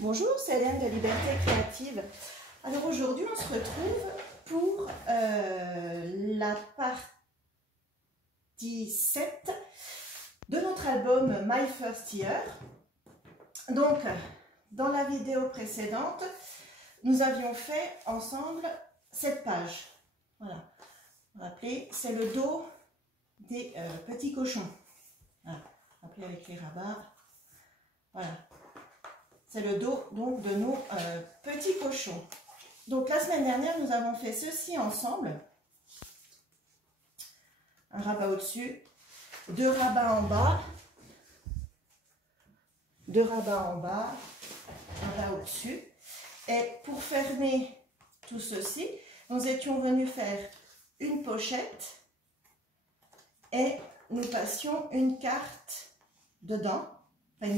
Bonjour, c'est Hélène de Liberté Créative. Alors aujourd'hui, on se retrouve pour la partie 7 de notre album My First Year. Donc, dans la vidéo précédente, nous avions fait ensemble cette page. Voilà. Vous vous rappelez, c'est le dos des petits cochons. Voilà. Rappelez avec les rabats. Voilà. C'est le dos donc de nos petits cochons. Donc la semaine dernière, nous avons fait ceci ensemble. Un rabat au-dessus, deux rabats en bas, deux rabats en bas, un rabat au-dessus. Et pour fermer tout ceci, nous étions venus faire une pochette et nous passions une carte dedans, enfin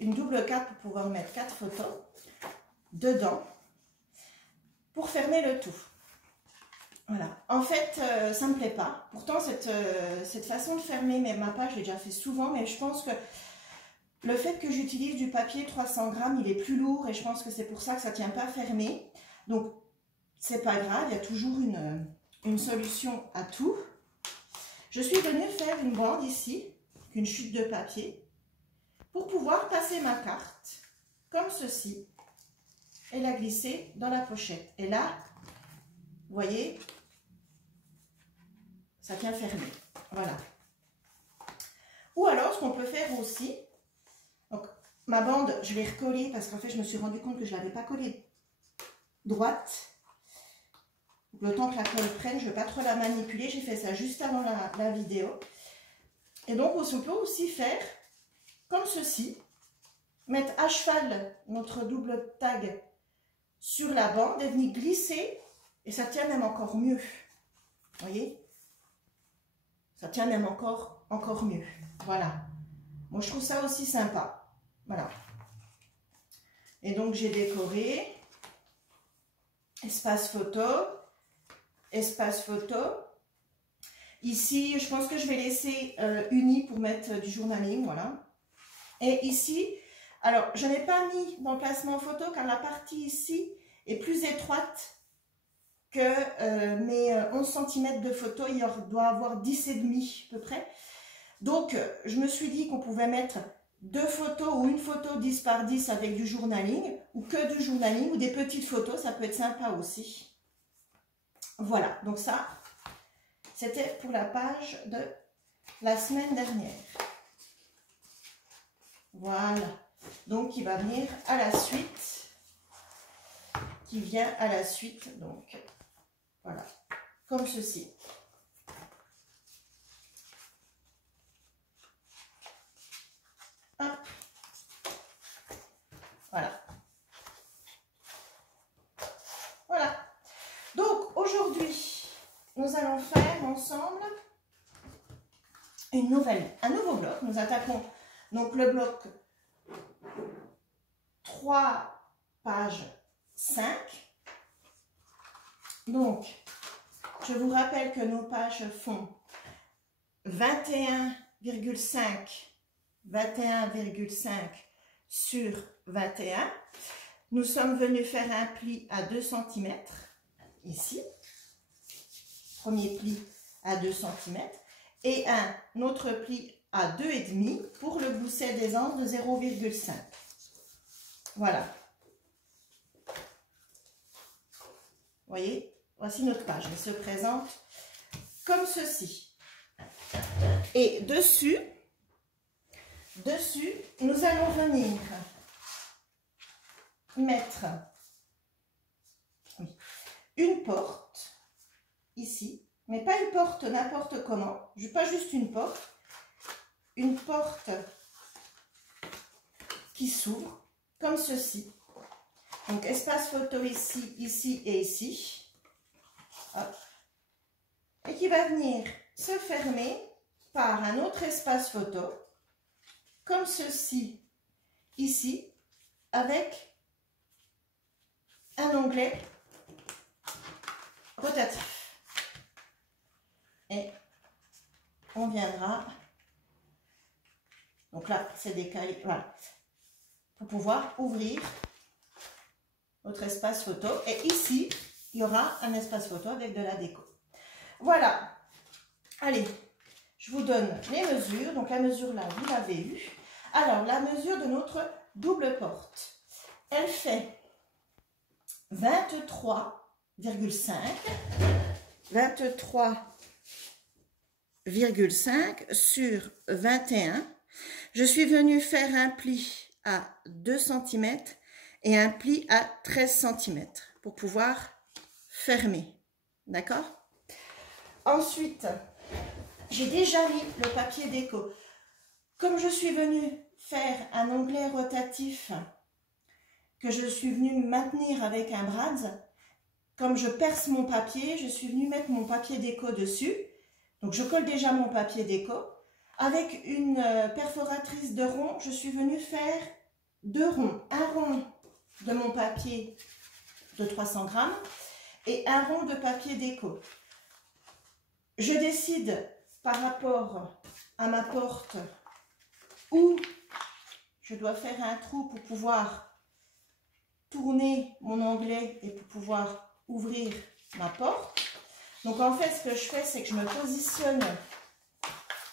une double carte pour pouvoir mettre 4 photos dedans pour fermer le tout. Voilà. En fait, ça ne me plaît pas. Pourtant, cette façon de fermer ma page, j'ai déjà fait souvent, mais je pense que le fait que j'utilise du papier 300 grammes, il est plus lourd et je pense que c'est pour ça que ça ne tient pas fermé. Donc, c'est pas grave, il y a toujours une solution à tout. Je suis venue faire une bande ici, une chute de papier, pour pouvoir passer ma carte comme ceci et la glisser dans la pochette. Et là, vous voyez, ça tient fermé. Voilà. Ou alors, ce qu'on peut faire aussi, donc ma bande, je l'ai recollée parce qu'en fait, je me suis rendu compte que je ne l'avais pas collée droite. Le temps que la colle prenne, je ne veux pas trop la manipuler. J'ai fait ça juste avant la vidéo. Et donc, on peut aussi faire comme ceci. Mettre à cheval notre double tag sur la bande et venir glisser. Et ça tient même encore mieux. Vous voyez? Ça tient même encore mieux. Voilà. Moi, je trouve ça aussi sympa. Voilà. Et donc, j'ai décoré. Espace photo. Espace photo. Ici, je pense que je vais laisser uni pour mettre du journaling. Voilà. Et ici, alors, je n'ai pas mis d'emplacement photo car la partie ici est plus étroite que mes 11 cm de photo. Il doit avoir 10,5 à peu près. Donc, je me suis dit qu'on pouvait mettre 2 photos ou une photo 10 par 10 avec du journaling ou que du journaling ou des petites photos. Ça peut être sympa aussi. Voilà, donc ça, c'était pour la page de la semaine dernière. Voilà. Donc, il va venir à la suite, qui vient à la suite, donc, voilà, comme ceci. Hop. Voilà. Voilà. Donc, aujourd'hui, nous allons faire ensemble un nouveau bloc. Nous attaquons donc le bloc 3 pages 5. Donc, je vous rappelle que nos pages font 21,5 sur 21. Nous sommes venus faire un pli à 2 cm ici. Premier pli à 2 cm et un autre pli à 2,5 pour le gousset des angles de 0,5. Voilà. Vous voyez, voici notre page. Elle se présente comme ceci. Et dessus, nous allons venir mettre une porte ici, mais pas une porte n'importe comment, pas juste une porte qui s'ouvre comme ceci. Donc espace photo ici, ici et ici. Hop. Et qui va venir se fermer par un autre espace photo comme ceci ici avec un onglet rotatif. Et on viendra, donc là c'est décalé, voilà, pour pouvoir ouvrir votre espace photo. Et ici, il y aura un espace photo avec de la déco. Voilà. Allez, je vous donne les mesures. Donc la mesure là, vous l'avez eue. Alors, la mesure de notre double porte, elle fait 23,5. 23,5 sur 21. Je suis venue faire un pli à 2 cm et un pli à 13 cm pour pouvoir fermer. D'accord? Ensuite, j'ai déjà mis le papier déco. Comme je suis venue faire un onglet rotatif que je suis venue maintenir avec un brads, comme je perce mon papier, je suis venue mettre mon papier déco dessus. Donc je colle déjà mon papier déco. Avec une perforatrice de rond, je suis venue faire 2 ronds. Un rond de mon papier de 300 grammes et un rond de papier déco. Je décide par rapport à ma porte où je dois faire un trou pour pouvoir tourner mon onglet et pour pouvoir ouvrir ma porte. Donc en fait, ce que je fais, c'est que je me positionne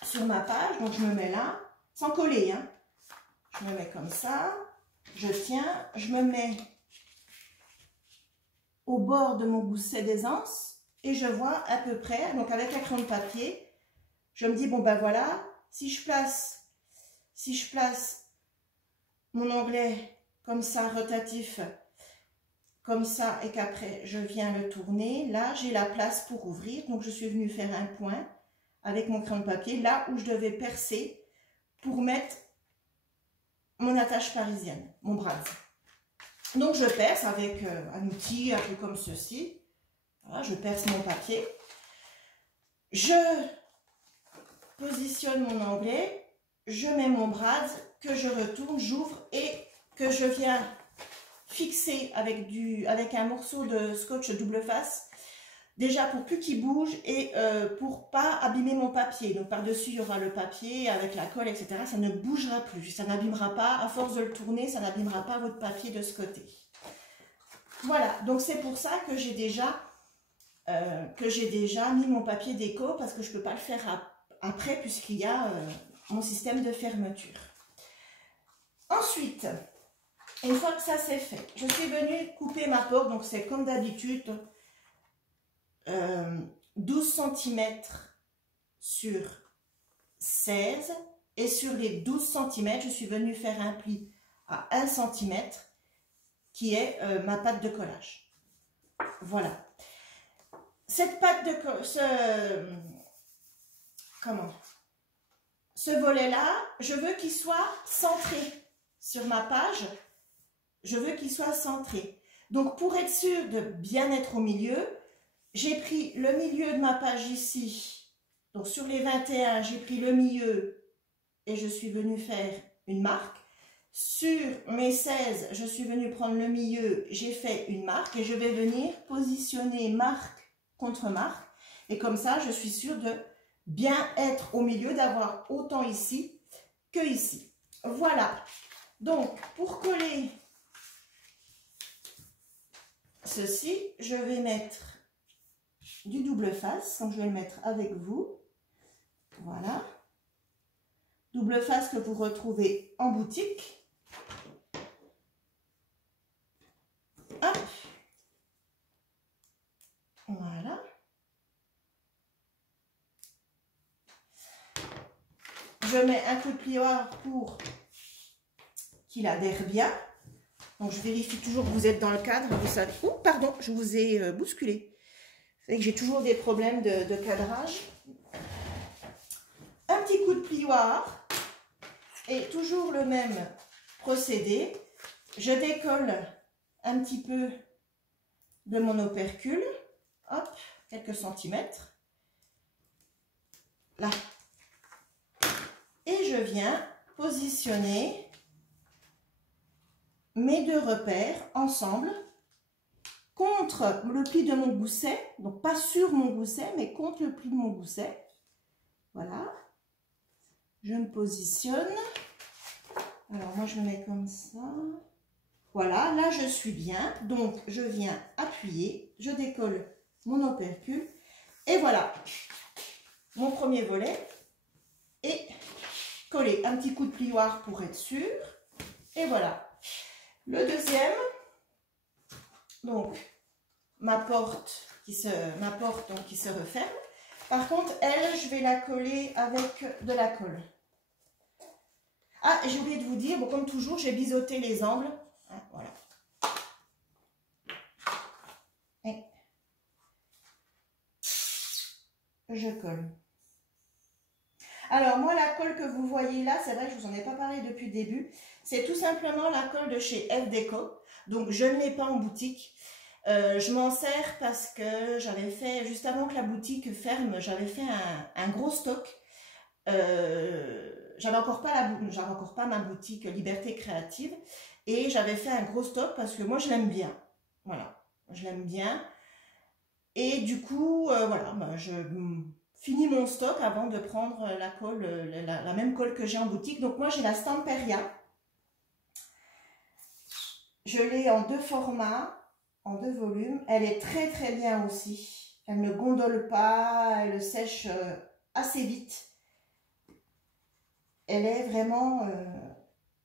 sur ma page. Donc je me mets là, sans coller, hein. Je me mets comme ça, je tiens, je me mets au bord de mon gousset d'aisance et je vois à peu près, donc avec un crayon de papier, je me dis, bon ben voilà, si je place mon onglet comme ça, rotatif, comme ça, et qu'après je viens le tourner, là j'ai la place pour ouvrir. Donc je suis venue faire un point avec mon crayon de papier, là où je devais percer pour mettre mon attache parisienne, mon brads. Donc je perce avec un outil un peu comme ceci. Voilà, je perce mon papier. Je positionne mon onglet, je mets mon brads, que je retourne, j'ouvre et que je viens fixer avec un morceau de scotch double face, déjà pour plus qu'il bouge et pour pas abîmer mon papier. Donc par-dessus, il y aura le papier avec la colle, etc. Ça ne bougera plus, ça n'abîmera pas, à force de le tourner, ça n'abîmera pas votre papier de ce côté. Voilà, donc c'est pour ça que j'ai déjà mis mon papier déco, parce que je ne peux pas le faire après puisqu'il y a mon système de fermeture. Ensuite, une fois que ça c'est fait, je suis venue couper ma porte, donc c'est comme d'habitude 12 cm sur 16, et sur les 12 cm, je suis venue faire un pli à 1 cm qui est ma pâte de collage. Voilà. Cette pâte de ce volet-là, je veux qu'il soit centré sur ma page. Je veux qu'il soit centré. Donc, pour être sûr de bien être au milieu, j'ai pris le milieu de ma page ici. Donc, sur les 21, j'ai pris le milieu et je suis venue faire une marque. Sur mes 16, je suis venue prendre le milieu, j'ai fait une marque et je vais venir positionner marque contre marque. Et comme ça, je suis sûre de bien être au milieu, d'avoir autant ici que ici. Voilà. Donc, pour coller ceci, je vais mettre du double face, donc je vais le mettre avec vous. Voilà. Double face que vous retrouvez en boutique. Hop. Voilà. Je mets un coup de plioir pour qu'il adhère bien. Donc je vérifie toujours que vous êtes dans le cadre. Vous savez. Oh, pardon, je vous ai bousculé. Vous savez que j'ai toujours des problèmes de cadrage. Un petit coup de plioir et toujours le même procédé. Je décolle un petit peu de mon opercule. Hop, quelques centimètres. Là. Et je viens positionner mes deux repères ensemble contre le pli de mon gousset, donc pas sur mon gousset, mais contre le pli de mon gousset. Voilà. Je me positionne Alors moi je me mets comme ça. Voilà, là je suis bien. Donc je viens appuyer, je décolle mon opercule. Et voilà, mon premier volet est collé. Un petit coup de plioir pour être sûr. Et voilà. Le deuxième, donc ma porte qui se referme. Par contre, elle, je vais la coller avec de la colle. Ah, j'ai oublié de vous dire, bon, comme toujours, j'ai biseauté les angles. Hein, voilà. Et je colle. Alors, moi, la colle que vous voyez là, c'est vrai que je vous en ai pas parlé depuis le début. C'est tout simplement la colle de chez F Déco. Donc, je ne l'ai pas en boutique. Je m'en sers parce que j'avais fait, juste avant que la boutique ferme, j'avais fait un gros stock. J'avais encore pas ma boutique Liberté Créative et j'avais fait un gros stock parce que moi je l'aime bien. Voilà, je l'aime bien. Et du coup, voilà, bah, je finis mon stock avant de prendre la colle, la même colle que j'ai en boutique. Donc moi j'ai la Stamperia. Je l'ai en 2 formats. En 2 volumes. Elle est très très bien aussi. Elle ne gondole pas, elle sèche assez vite. Elle est vraiment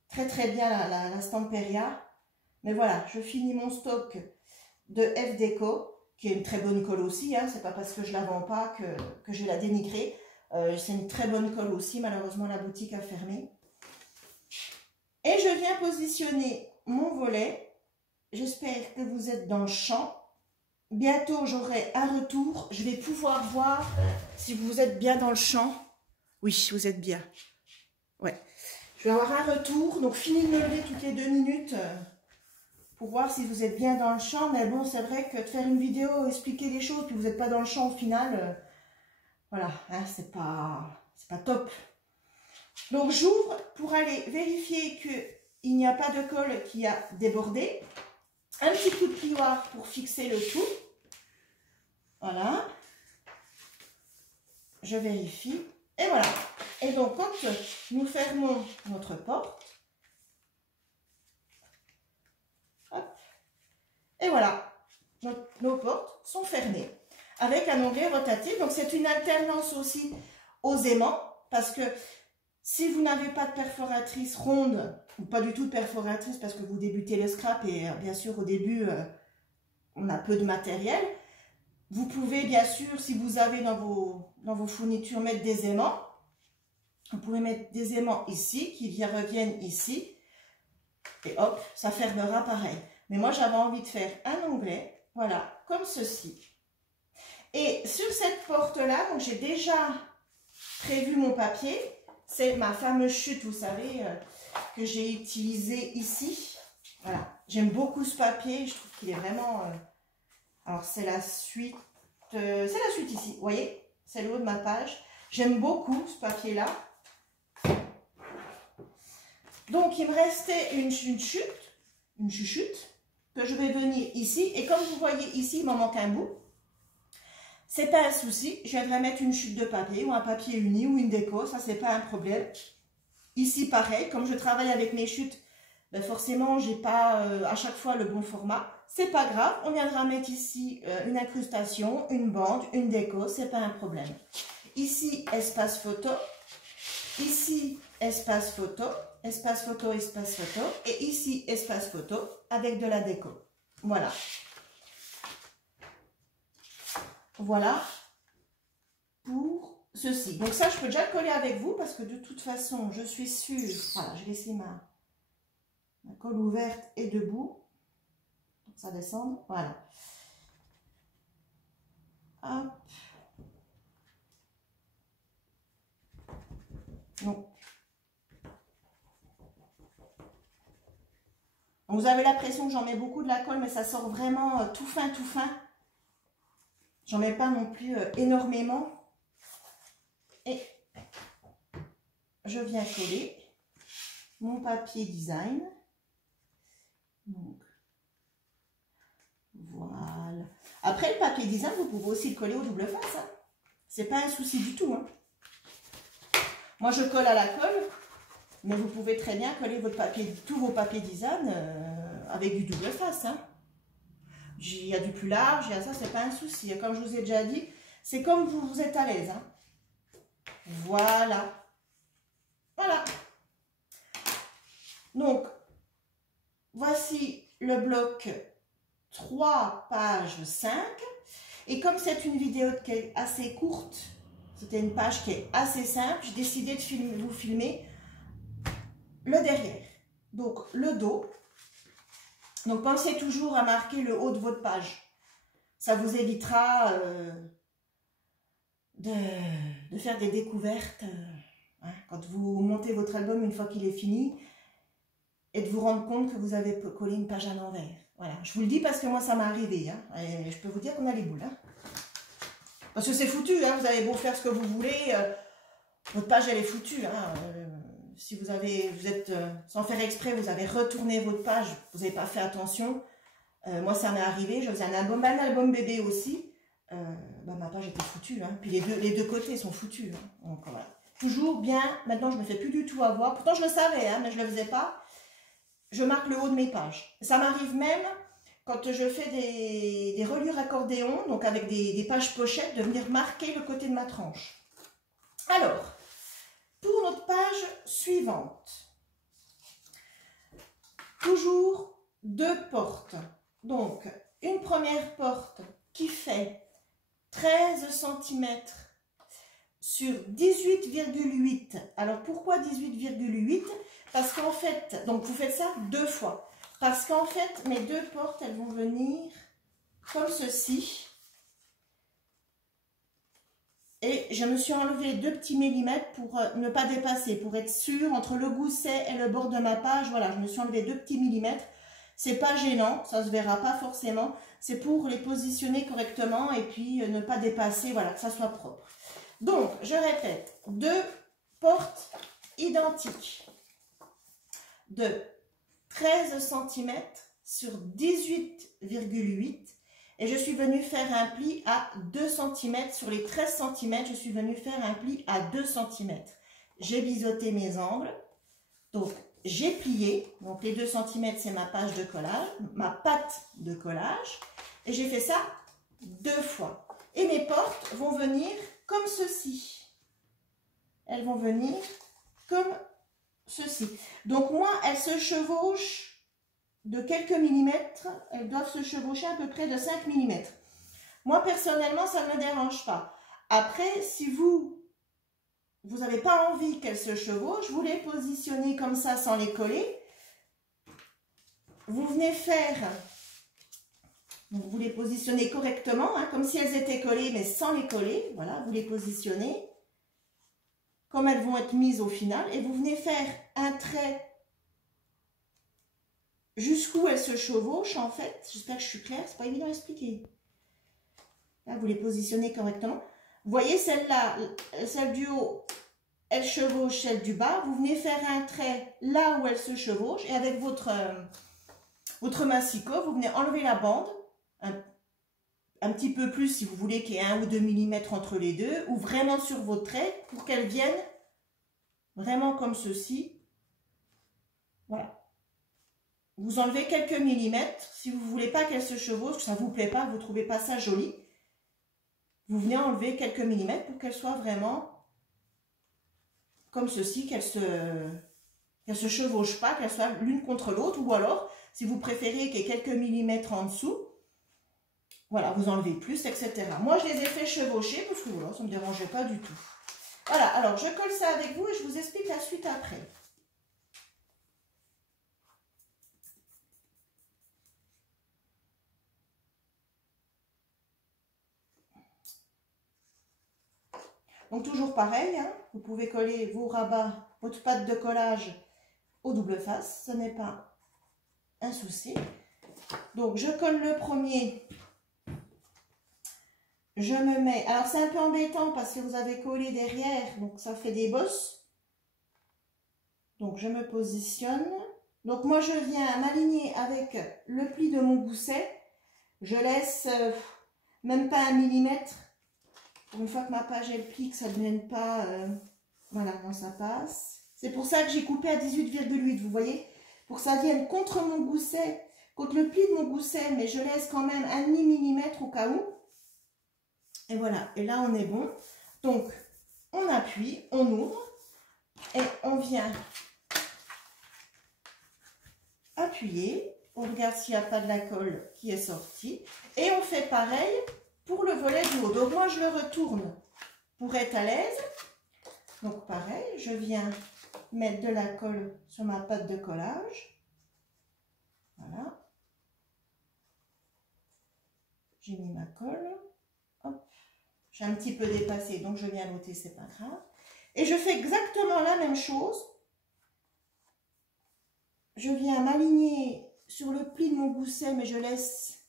très très bien la Stamperia. Mais voilà, je finis mon stock de F Déco, qui est une très bonne colle aussi. Hein. C'est pas parce que je la vends pas que je vais la dénigrer. C'est une très bonne colle aussi. Malheureusement, la boutique a fermé. Et je viens positionner mon volet. J'espère que vous êtes dans le champ. Bientôt, j'aurai un retour. Je vais pouvoir voir si vous êtes bien dans le champ. Oui, vous êtes bien. Ouais. Je vais avoir un retour. Donc, fini de me lever toutes les 2 minutes pour voir si vous êtes bien dans le champ. Mais bon, c'est vrai que de faire une vidéo, expliquer les choses, puis vous n'êtes pas dans le champ au final, voilà, hein, c'est pas top. Donc, j'ouvre pour aller vérifier qu'il n'y a pas de colle qui a débordé. Un petit coup de plioir pour fixer le tout. Voilà. Je vérifie. Et voilà. Et donc, quand nous fermons notre porte, hop, et voilà, nos portes sont fermées avec un onglet rotatif. Donc, c'est une alternance aussi aux aimants parce que si vous n'avez pas de perforatrice ronde ou pas du tout de perforatrice parce que vous débutez le scrap et bien sûr au début on a peu de matériel, vous pouvez bien sûr, si vous avez dans vos fournitures, mettre des aimants. Vous pouvez mettre des aimants ici qui reviennent ici et hop, ça fermera pareil. Mais moi j'avais envie de faire un onglet, voilà, comme ceci. Et sur cette porte là, donc j'ai déjà prévu mon papier. C'est ma fameuse chute, vous savez, que j'ai utilisée ici. Voilà, j'aime beaucoup ce papier, je trouve qu'il est vraiment... alors, c'est la suite ici, vous voyez, c'est le haut de ma page. J'aime beaucoup ce papier-là. Donc, il me restait une chuchoute, que je vais venir ici. Et comme vous voyez ici, il m'en manque un bout. C'est pas un souci, je viendrai mettre une chute de papier ou un papier uni ou une déco, ça c'est pas un problème. Ici pareil, comme je travaille avec mes chutes, ben forcément j'ai pas à chaque fois le bon format. C'est pas grave, on viendra mettre ici une incrustation, une bande, une déco, c'est pas un problème. Ici espace photo, ici espace photo, espace photo, espace photo, et ici espace photo avec de la déco. Voilà. Voilà pour ceci. Donc ça, je peux déjà le coller avec vous parce que de toute façon, je suis sûre... Voilà, j'ai laissé ma colle ouverte et debout. Donc ça descend. Voilà. Hop. Donc, vous avez l'impression que j'en mets beaucoup de la colle, mais ça sort vraiment tout fin, tout fin. J'en mets pas non plus énormément. Et je viens coller mon papier design. Donc, voilà. Après, le papier design, vous pouvez aussi le coller au double face. Hein. C'est pas un souci du tout. Hein. Moi, je colle à la colle. Mais vous pouvez très bien coller votre papier, tous vos papiers design avec du double face. Hein. Il y a du plus large, il y a ça, c'est pas un souci. Comme je vous ai déjà dit, c'est comme vous êtes à l'aise. Hein. Voilà. Voilà. Donc, voici le bloc 3, page 5. Et comme c'est une vidéo qui est assez courte, c'était une page qui est assez simple, j'ai décidé de vous filmer le derrière. Donc, le dos. Donc, pensez toujours à marquer le haut de votre page. Ça vous évitera de faire des découvertes hein, quand vous montez votre album une fois qu'il est fini et de vous rendre compte que vous avez collé une page à l'envers. Voilà, je vous le dis parce que moi ça m'est arrivé. Hein, et je peux vous dire qu'on a les boules. Hein. Parce que c'est foutu, hein, vous avez beau faire ce que vous voulez, votre page elle est foutue. Hein, si vous êtes sans faire exprès, vous avez retourné votre page, vous n'avez pas fait attention. Moi ça m'est arrivé, je faisais un album bébé aussi. Ma page était foutue, hein. Puis les deux côtés sont foutus. Hein. Donc, voilà. Toujours bien, maintenant je ne me fais plus du tout avoir. Pourtant je le savais, hein, mais je ne le faisais pas. Je marque le haut de mes pages. Ça m'arrive même quand je fais des reliures accordéon, donc avec des pages pochettes, de venir marquer le côté de ma tranche. Alors, pour notre page suivante, toujours 2 portes. Donc, une première porte qui fait 13 cm sur 18,8. Alors, pourquoi 18,8? Parce qu'en fait, donc vous faites ça 2 fois. Parce qu'en fait, mes 2 portes, elles vont venir comme ceci. Et je me suis enlevé 2 petits millimètres pour ne pas dépasser, pour être sûr entre le gousset et le bord de ma page. Voilà, je me suis enlevé 2 petits millimètres. C'est pas gênant, ça se verra pas forcément. C'est pour les positionner correctement et puis ne pas dépasser, voilà, que ça soit propre. Donc, je répète, 2 portes identiques de 13 cm sur 18,8 et je suis venue faire un pli à 2 cm. Sur les 13 cm, je suis venue faire un pli à 2 cm. J'ai biseauté mes angles, donc j'ai plié, donc les 2 cm c'est ma page de collage, ma patte de collage, et j'ai fait ça 2 fois. Et mes portes vont venir comme ceci. Elles vont venir comme ceci. Donc moi, elles se chevauchent de quelques millimètres, elles doivent se chevaucher à peu près de 5 mm. Moi, personnellement, ça ne me dérange pas. Après, si vous n'avez pas envie qu'elles se chevauchent, vous les positionnez comme ça sans les coller. Vous venez faire, vous les positionnez correctement, hein, comme si elles étaient collées, mais sans les coller. Voilà, vous les positionnez comme elles vont être mises au final. Et vous venez faire un trait jusqu'où elles se chevauchent, en fait. J'espère que je suis claire, c'est pas évident à expliquer. Là, vous les positionnez correctement. Vous voyez, celle-là, celle du haut, elle chevauche celle du bas. Vous venez faire un trait là où elle se chevauche. Et avec votre massicot, vous venez enlever la bande. Un petit peu plus si vous voulez qu'il y ait 1 ou 2 mm entre les deux. Ou vraiment sur vos traits pour qu'elles viennent vraiment comme ceci. Voilà. Vous enlevez quelques millimètres. Si vous ne voulez pas qu'elles se chevauchent, que ça ne vous plaît pas, que vous ne trouvez pas ça joli, vous venez enlever quelques millimètres pour qu'elles soient vraiment comme ceci, qu'elles se chevauchent pas, qu'elles soient l'une contre l'autre. Ou alors, si vous préférez qu'il y ait quelques millimètres en dessous, voilà, vous enlevez plus, etc. Moi, je les ai fait chevaucher parce que voilà, ça ne me dérangeait pas du tout. Voilà, alors je colle ça avec vous et je vous explique la suite après. Donc toujours pareil, hein, vous pouvez coller vos rabats, votre pâte de collage au double face, ce n'est pas un souci. Donc je colle le premier, je me mets, alors c'est un peu embêtant parce que vous avez collé derrière, donc ça fait des bosses. Donc je me positionne, donc moi je viens m'aligner avec le pli de mon gousset, je laisse même pas 1 millimètre. Une fois que ma page est pliée, que ça ne vienne pas, voilà, non, ça passe, C'est pour ça que j'ai coupé à 18,8, vous voyez, pour que ça vienne contre mon gousset, contre le pli de mon gousset, mais je laisse quand même 1,5 mm au cas où. Et voilà, et là on est bon. Donc, on appuie, on ouvre, et on vient appuyer. On regarde s'il n'y a pas de la colle qui est sortie. Et on fait pareil pour le volet du haut. Donc moi, je le retourne pour être à l'aise. Donc pareil, je viens mettre de la colle sur ma pâte de collage. Voilà. J'ai mis ma colle. Hop. J'ai un petit peu dépassé, donc je viens l'ôter, c'est pas grave. Et je fais exactement la même chose. Je viens m'aligner sur le pli de mon gousset, mais je laisse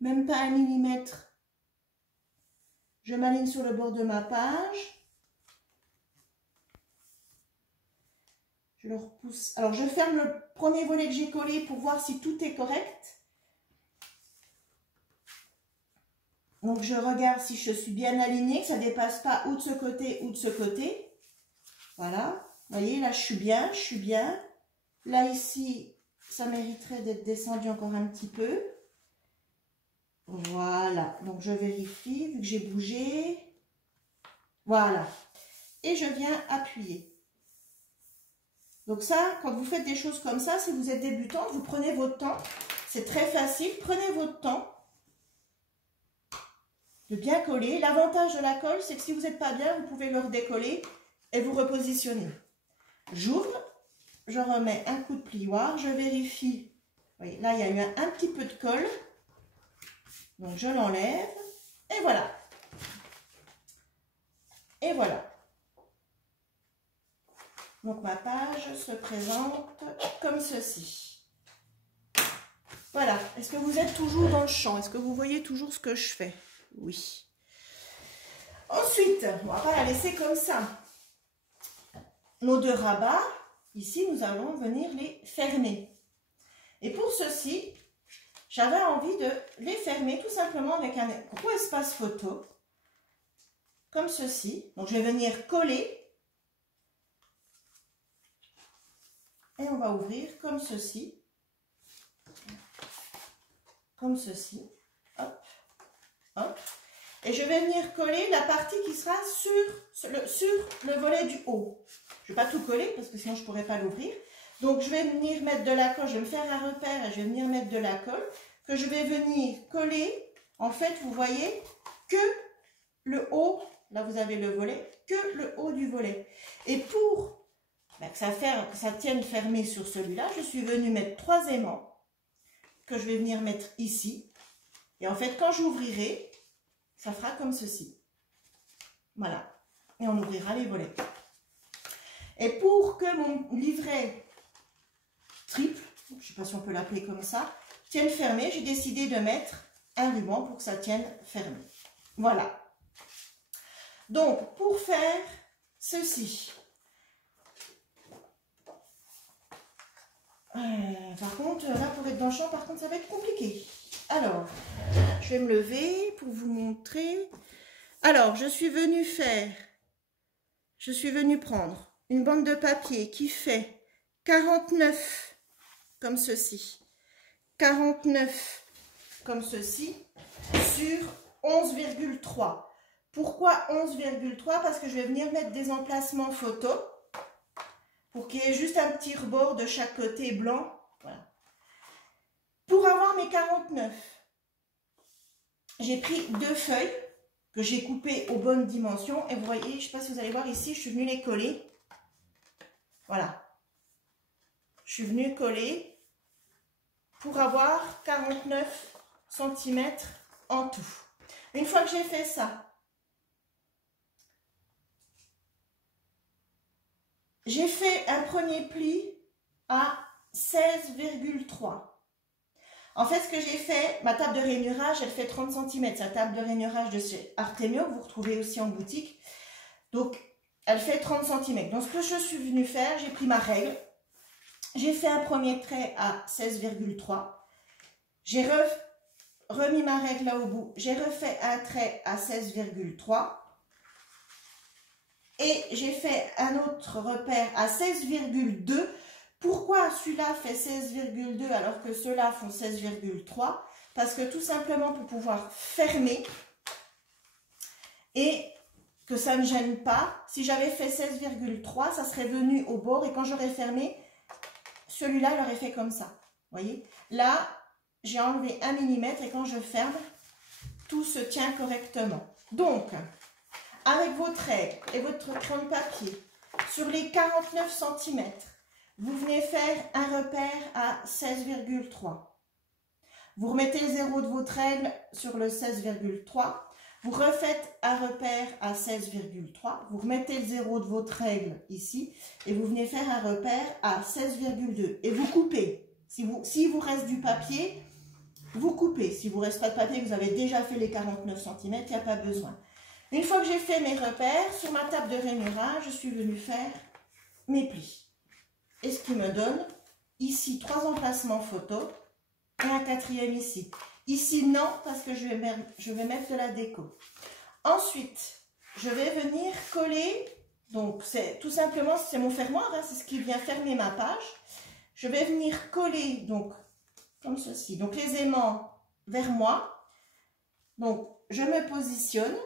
même pas 1 mm. Je m'aligne sur le bord de ma page. Je le repousse. Alors, je ferme le premier volet que j'ai collé pour voir si tout est correct. Donc, je regarde si je suis bien alignée, que ça ne dépasse pas ou de ce côté ou de ce côté. Voilà. Vous voyez, là, je suis bien, je suis bien. Là, ici, ça mériterait d'être descendu encore un petit peu. Voilà. Donc, je vérifie, vu que j'ai bougé. Voilà. Et je viens appuyer. Donc ça, quand vous faites des choses comme ça, si vous êtes débutante, vous prenez votre temps. C'est très facile. Prenez votre temps de bien coller. L'avantage de la colle, c'est que si vous n'êtes pas bien, vous pouvez le redécoller et vous repositionner. J'ouvre. Je remets un coup de plioir, je vérifie. Vous voyez, là, il y a eu un petit peu de colle. Donc, je l'enlève. Et voilà. Et voilà. Donc, ma page se présente comme ceci. Voilà. Est-ce que vous êtes toujours dans le champ? Est-ce que vous voyez toujours ce que je fais? Oui. Ensuite, on ne va pas la laisser comme ça. Nos deux rabats. Ici, nous allons venir les fermer. Et pour ceci, j'avais envie de les fermer tout simplement avec un gros espace photo, comme ceci. Donc, je vais venir coller. Et on va ouvrir comme ceci. Comme ceci. Hop, hop. Et je vais venir coller la partie qui sera sur le volet du haut. Je ne vais pas tout coller parce que sinon je ne pourrais pas l'ouvrir. Donc je vais venir mettre de la colle, je vais me faire un repère et je vais venir mettre de la colle que je vais venir coller. En fait, vous voyez que le haut, là vous avez le volet, que le haut du volet. Et pour que ça tienne fermé sur celui-là, je suis venue mettre 3 aimants que je vais venir mettre ici. Et en fait, quand j'ouvrirai, ça fera comme ceci. Voilà. Et on ouvrira les volets. Et pour que mon livret triple, je ne sais pas si on peut l'appeler comme ça, tienne fermé, j'ai décidé de mettre un ruban pour que ça tienne fermé. Voilà. Donc, pour faire ceci. Par contre, là, pour être dans le champ, par contre, ça va être compliqué. Alors, je vais me lever pour vous montrer. Alors, je suis venue prendre une bande de papier qui fait 49 comme ceci, 49 comme ceci, sur 11,3. Pourquoi 11,3? Parce que je vais venir mettre des emplacements photos pour qu'il y ait juste un petit rebord de chaque côté blanc. Voilà. Pour avoir mes 49, j'ai pris 2 feuilles que j'ai coupées aux bonnes dimensions. Et vous voyez, je ne sais pas si vous allez voir ici, je suis venue les coller. Voilà. Je suis venue coller pour avoir 49 cm en tout. Une fois que j'ai fait ça, j'ai fait un premier pli à 16,3. En fait, ce que j'ai fait, ma table de rainurage, elle fait 30 cm. C'est la table de rainurage de chez Artemio, que vous retrouvez aussi en boutique. Donc, elle fait 30 cm. Donc, ce que je suis venue faire, j'ai pris ma règle. J'ai fait un premier trait à 16,3. J'ai remis ma règle là au bout. J'ai refait un trait à 16,3. Et j'ai fait un autre repère à 16,2. Pourquoi celui-là fait 16,2 alors que ceux-là font 16,3? Parce que tout simplement pour pouvoir fermer et que ça ne gêne pas. Si j'avais fait 16,3, ça serait venu au bord et quand j'aurais fermé, celui-là, il aurait fait comme ça. Vous voyez? Là, j'ai enlevé 1 mm et quand je ferme, tout se tient correctement. Donc, avec votre règle et votre crayon de papier, sur les 49 cm, vous venez faire un repère à 16,3. Vous remettez le zéro de votre règle sur le 16,3. Vous refaites un repère à 16,3. Vous remettez le zéro de votre règle ici. Et vous venez faire un repère à 16,2. Et vous coupez. Si vous reste du papier, vous coupez. Si vous ne reste pas de papier, vous avez déjà fait les 49 cm, il n'y a pas besoin. Une fois que j'ai fait mes repères, sur ma table de rainurage, je suis venue faire mes plis. Et ce qui me donne ici 3 emplacements photo et un 4e ici. Ici non, parce que je vais mettre de la déco. Ensuite, je vais venir coller, donc c'est tout simplement, c'est mon fermoir, hein, c'est ce qui vient fermer ma page. Je vais venir coller, donc comme ceci, donc les aimants vers moi. Donc je me positionne,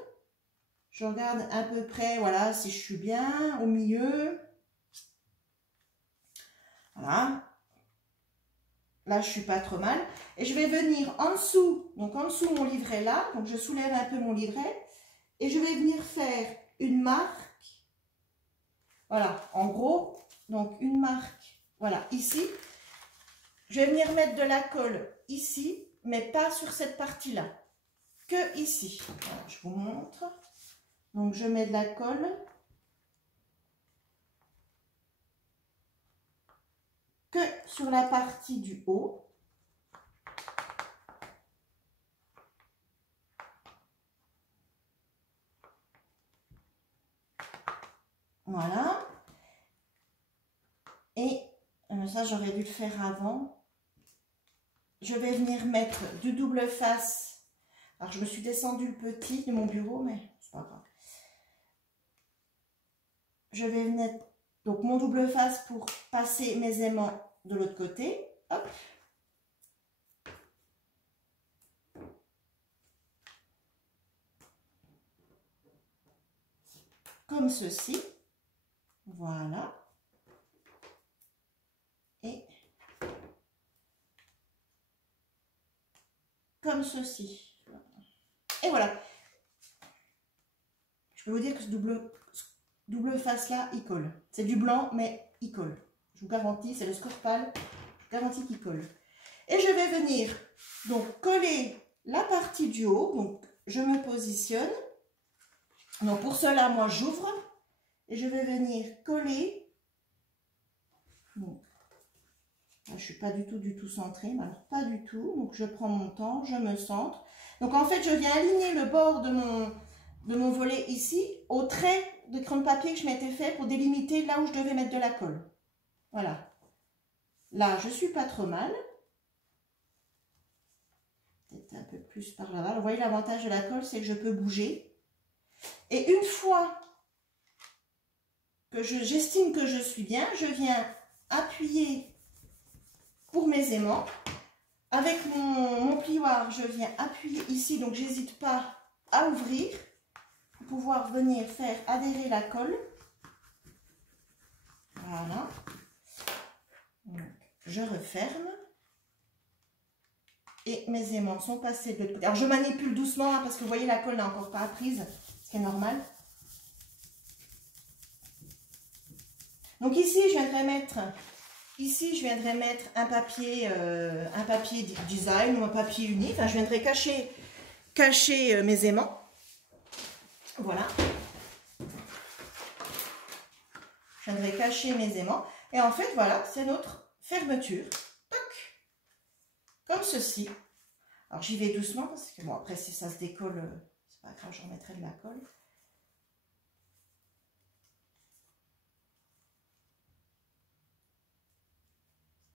je regarde à peu près, voilà, si je suis bien, au milieu. Voilà. Là, je suis pas trop mal. Et je vais venir en dessous, donc en dessous mon livret là, donc je soulève un peu mon livret et je vais venir faire une marque. Voilà, en gros, donc une marque, voilà, ici. Je vais venir mettre de la colle ici, mais pas sur cette partie-là, que ici. Voilà, je vous montre. Donc, je mets de la colle. Que sur la partie du haut. Voilà. Et ça, j'aurais dû le faire avant. Je vais venir mettre du double face. Alors, je me suis descendue le petit de mon bureau, mais c'est pas grave. Je vais mettre donc mon double face pour passer mes aimants de l'autre côté. Hop. Comme ceci. Voilà. Et comme ceci. Et voilà. Je peux vous dire que ce double face là, il colle. C'est du blanc, mais il colle. Je vous garantis, c'est le Scorpal. Je vous garantis qu'il colle. Et je vais venir donc coller la partie du haut. Donc je me positionne. Donc pour cela, moi j'ouvre et je vais venir coller. Donc, là, je ne suis pas du tout centrée, mais alors pas du tout. Donc je prends mon temps, je me centre. Donc en fait, je viens aligner le bord de mon volet ici au trait de crayon de papier que je m'étais fait pour délimiter là où je devais mettre de la colle. Voilà. Là, je suis pas trop mal. Peut-être un peu plus par là-bas. Vous voyez, l'avantage de la colle, c'est que je peux bouger. Et une fois que j'estime que je suis bien, je viens appuyer pour mes aimants. Avec mon plioir, je viens appuyer ici, donc j'hésite pas à ouvrir pour pouvoir venir faire adhérer la colle. Voilà. Donc, je referme. Et mes aimants sont passés de l'autre côté. Alors, je manipule doucement hein, parce que vous voyez, la colle n'est encore pas apprise, ce qui est normal. Donc ici, je viendrai mettre un papier design ou un papier uni. Enfin, je viendrai cacher mes aimants. Voilà. Je viendrai cacher mes aimants. Et en fait, voilà, c'est notre fermeture. Toc. Comme ceci. Alors, j'y vais doucement parce que, bon, après, si ça se décolle, c'est pas grave, je remettrai de la colle.